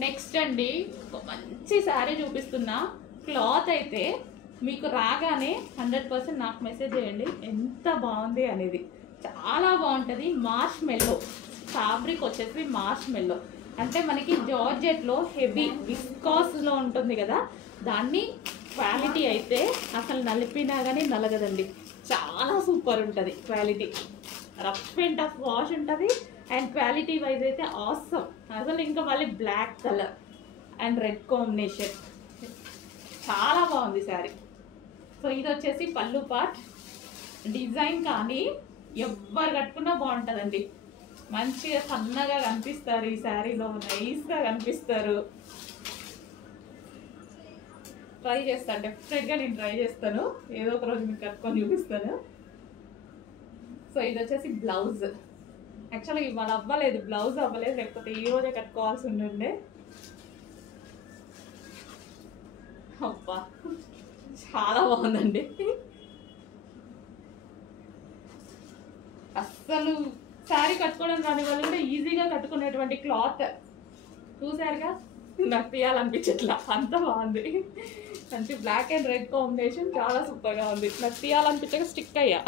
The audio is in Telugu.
నెక్స్ట్ అండి ఒక మంచి శారీ చూపిస్తున్నా. క్లాత్ అయితే మీకు రాగానే 100% నాకు మెసేజ్ చేయండి ఎంత బాగుంది అనేది. చాలా బాగుంటుంది. మార్ష్ మెల్లో ఫ్యాబ్రిక్ వచ్చేసి మార్ష్ మెల్లో అంటే మనకి జార్జెట్లో హెవీ విస్కాస్లో ఉంటుంది కదా, దాన్ని క్వాలిటీ అయితే అసలు నలిపినా కానీ నలగదండి. చాలా సూపర్ ఉంటుంది quality. Rough and tough wash ఉంటుంది. అండ్ క్వాలిటీ వైజ్ అయితే ఆసమ్ అసలు. ఇంకా మళ్ళీ black colour and red combination చాలా బాగుంది శారీ. సో ఇది వచ్చేసి పళ్ళు పార్ట్. డిజైన్ కానీ ఎవ్వరు కట్టుకున్నా బాగుంటుందండి. మంచిగా సన్నగా కనిపిస్తారు ఈ శారీలో, నైస్గా కనిపిస్తారు. ట్రై చేస్తాను, డెఫినెట్గా నేను ట్రై చేస్తాను. ఏదో ఒక రోజు మీకు కట్టుకొని చూపిస్తాను. సో ఇది వచ్చేసి బ్లౌజ్. యాక్చువల్గా ఇవాళ అవ్వలేదు, బ్లౌజ్ అవ్వలేదు, లేకపోతే ఈ రోజే కట్టుకోవాల్సి ఉండే. అబ్బా చాలా బాగుందండి. అస్సలు శారీ కట్టుకోవడం రాని వాళ్ళు కూడా ఈజీగా కట్టుకునేటువంటి క్లాత్. చూసారుగా, నాకు తీయాలనిపించట్లా, అంత బాగుంది. మంచి బ్లాక్ అండ్ రెడ్ కాంబినేషన్ చాలా సూపర్గా ఉంది. నాకు తీయాలనిపించక స్టిక్ అయ్యా.